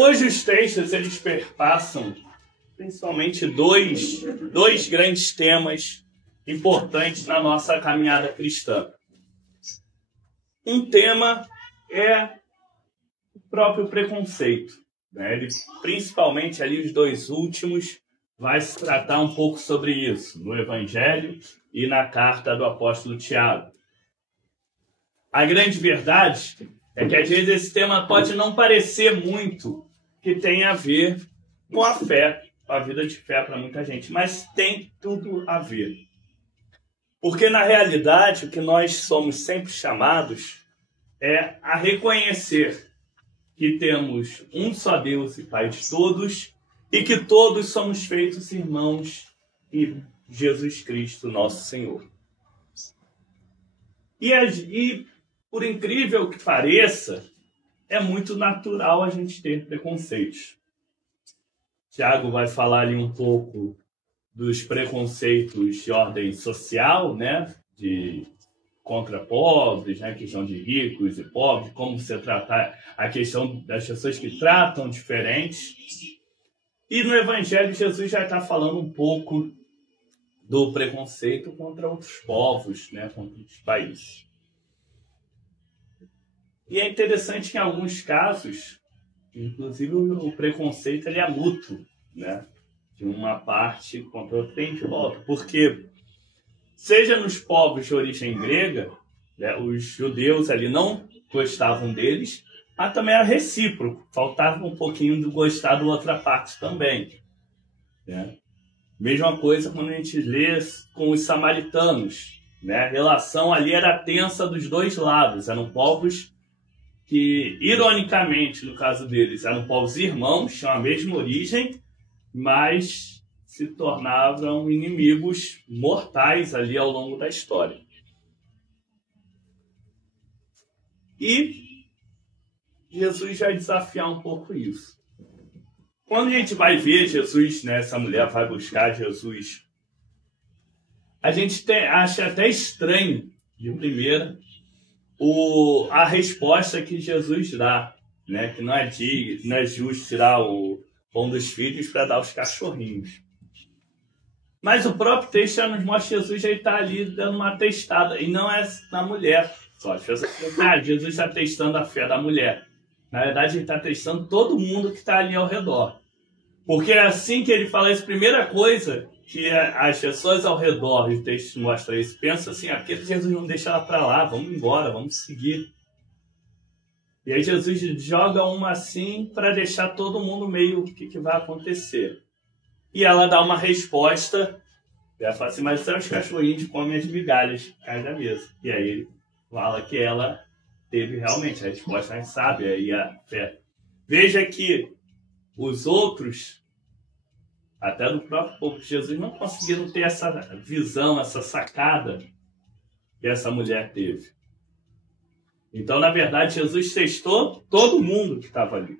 Hoje os textos eles perpassam principalmente dois grandes temas importantes na nossa caminhada cristã. Um tema é o próprio preconceito, né? Ele, principalmente ali os dois últimos, vai se tratar um pouco sobre isso, no Evangelho e na carta do apóstolo Tiago. A grande verdade é que às vezes esse tema pode não parecer muito que tem a ver com a fé, com a vida de fé para muita gente, mas tem tudo a ver. Porque na realidade o que nós somos sempre chamados é a reconhecer que temos um só Deus e Pai de todos e que todos somos feitos irmãos em Jesus Cristo, nosso Senhor. E por incrível que pareça, é muito natural a gente ter preconceitos. Tiago vai falar ali um pouco dos preconceitos de ordem social, né? Contra pobres, né? A questão de ricos e pobres, como você tratar a questão das pessoas que tratam diferentes. E no Evangelho, Jesus já está falando um pouco do preconceito contra outros povos, né? Contra outros países. E é interessante que em alguns casos, inclusive o preconceito ele é mútuo, né? De uma parte contra outra tem de volta. Porque, seja nos povos de origem grega, né, os judeus ali não gostavam deles, mas também era recíproco. Faltava um pouquinho de gostar da outra parte também. Né? Mesma coisa quando a gente lê com os samaritanos. Né? A relação ali era tensa dos dois lados. Eram povos que, ironicamente, no caso deles, eram povos irmãos, tinham a mesma origem, mas se tornavam inimigos mortais ali ao longo da história. E Jesus vai desafiar um pouco isso. Quando a gente vai ver Jesus, né, essa mulher vai buscar Jesus, a gente acha até estranho, de primeira, a resposta que Jesus dá, né, que não é justo tirar o pão dos filhos para dar aos cachorrinhos. Mas o próprio texto já nos mostra que Jesus já está ali dando uma testada, e não é na mulher só. Jesus está testando a fé da mulher. Na verdade, ele está testando todo mundo que está ali ao redor. Porque é assim que ele fala isso, primeira coisa que as pessoas ao redor, e o texto mostra isso, pensam assim, aquele Jesus não deixa ela para lá, vamos embora, vamos seguir. E aí Jesus joga uma assim para deixar todo mundo meio o que vai acontecer. E ela dá uma resposta, e ela fala assim, mas os cachorrinhos comem as migalhas que caem da mesa. E aí ele fala que ela teve realmente a resposta mais sábia e a fé. Veja que os outros, até do próprio povo de Jesus, não conseguiram ter essa visão, essa sacada que essa mulher teve. Então, na verdade, Jesus testou todo mundo que estava ali.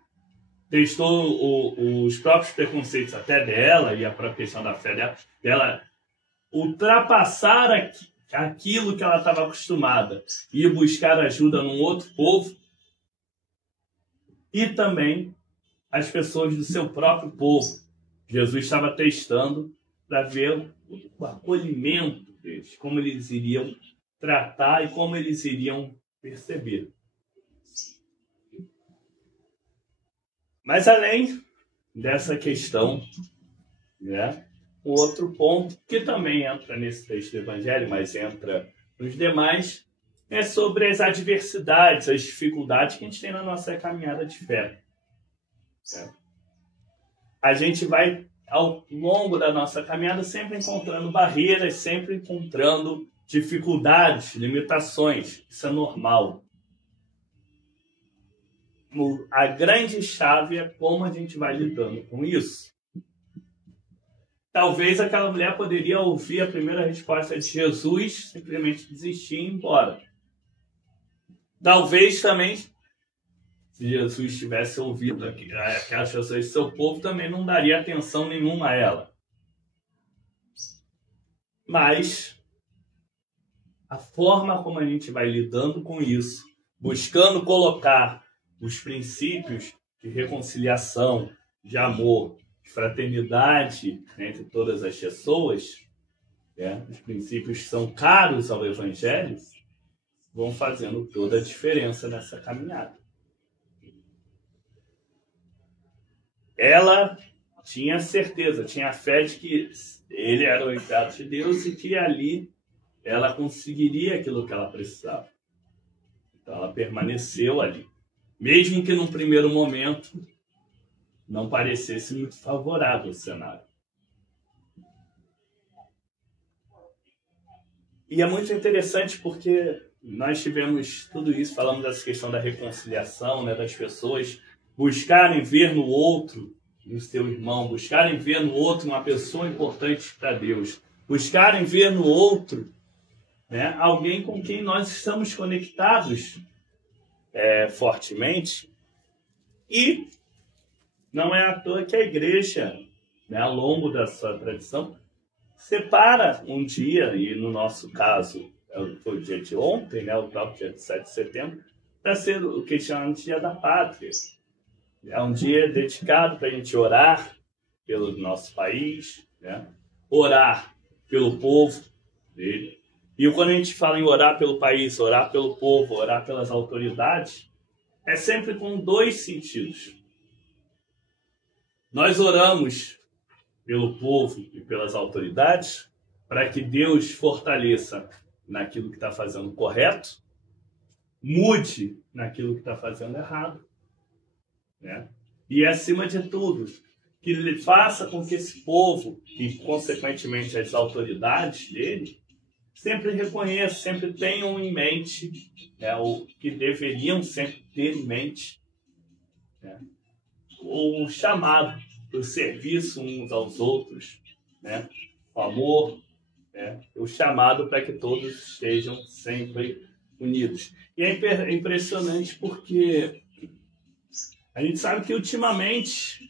Testou os próprios preconceitos até dela e a própria questão da fé dela ultrapassar aquilo que ela estava acostumada e buscar ajuda num outro povo, e também as pessoas do seu próprio povo. Jesus estava testando para ver o acolhimento deles, como eles iriam tratar e como eles iriam perceber. Mas além dessa questão, né, um outro ponto que também entra nesse texto do Evangelho, mas entra nos demais, é sobre as adversidades, as dificuldades que a gente tem na nossa caminhada de fé. A gente vai, ao longo da nossa caminhada, sempre encontrando barreiras, sempre encontrando dificuldades, limitações. Isso é normal. A grande chave é como a gente vai lidando com isso. Talvez aquela mulher poderia ouvir a primeira resposta de Jesus, simplesmente desistir e ir embora. Talvez também, se Jesus tivesse ouvido aquelas pessoas do seu povo, também não daria atenção nenhuma a ela. Mas a forma como a gente vai lidando com isso, buscando colocar os princípios de reconciliação, de amor, de fraternidade entre todas as pessoas, os princípios que são caros ao Evangelho, vão fazendo toda a diferença nessa caminhada. Ela tinha certeza, tinha fé de que ele era o enviado de Deus e que ali ela conseguiria aquilo que ela precisava. Então ela permaneceu ali, mesmo que num primeiro momento não parecesse muito favorável o cenário. E é muito interessante porque nós tivemos tudo isso, falamos dessa questão da reconciliação, das pessoas buscarem ver no outro, no seu irmão, buscarem ver no outro uma pessoa importante para Deus, buscarem ver no outro alguém com quem nós estamos conectados fortemente. E não é à toa que a igreja, ao longo da sua tradição, separa um dia, e no nosso caso foi o dia de ontem, o próprio dia de 7 de setembro, para ser o que chamamos de Dia da Pátria. É um dia dedicado para a gente orar pelo nosso país, orar pelo povo dele. E quando a gente fala em orar pelo país, orar pelo povo, orar pelas autoridades, é sempre com dois sentidos. Nós oramos pelo povo e pelas autoridades para que Deus fortaleça naquilo que está fazendo correto, mude naquilo que está fazendo errado. E, acima de tudo, que ele faça com que esse povo, e consequentemente as autoridades dele, sempre reconheçam, sempre tenham em mente, o que deveriam sempre ter em mente, o chamado do serviço uns aos outros, o amor, o chamado para que todos estejam sempre unidos. E é impressionante porque a gente sabe que ultimamente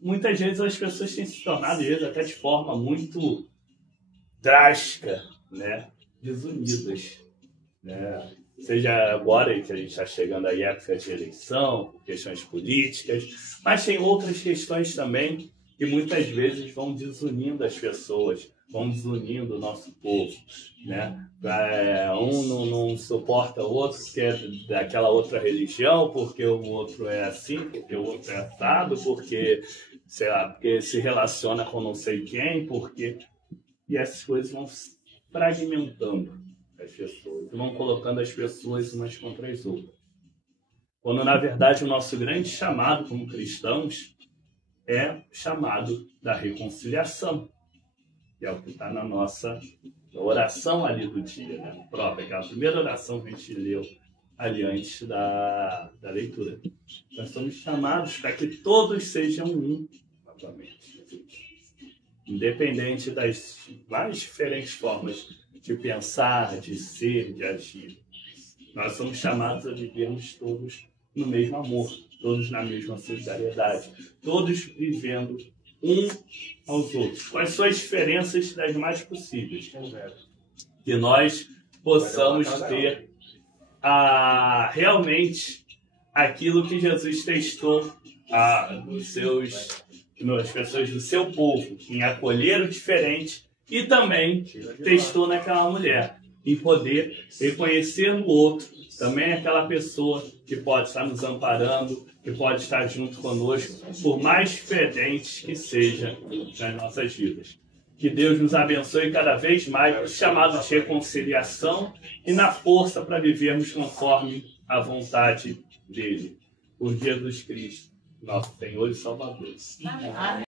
muitas vezes as pessoas têm se tornado, às vezes, até de forma muito drástica, desunidas. Seja agora que a gente está chegando aí à época de eleição, questões políticas, mas tem outras questões também que muitas vezes vão desunindo as pessoas, vão desunindo o nosso povo. Um não suporta o outro que é daquela outra religião, porque o outro é assim, porque o outro é assado, porque, sei lá, porque se relaciona com não sei quem, porque... E essas coisas vão fragmentando as pessoas, vão colocando as pessoas umas contra as outras. Quando, na verdade, o nosso grande chamado como cristãos é o chamado da reconciliação, que é o que está na nossa oração ali do dia, própria, aquela primeira oração que a gente leu ali antes da leitura. Nós somos chamados para que todos sejam um, novamente. Independente das mais diferentes formas de pensar, de ser, de agir. Nós somos chamados a vivermos todos no mesmo amor, todos na mesma solidariedade, todos vivendo um aos outros, com as suas diferenças das mais possíveis. Que nós possamos ter realmente aquilo que Jesus testou nas pessoas do seu povo, em acolher o diferente, e também testou naquela mulher, em poder reconhecer no outro também aquela pessoa que pode estar nos amparando, que pode estar junto conosco, por mais diferentes que seja nas nossas vidas. Que Deus nos abençoe cada vez mais no chamado de reconciliação e na força para vivermos conforme a vontade dele. Por Jesus Cristo, nosso Senhor e Salvador. Amém.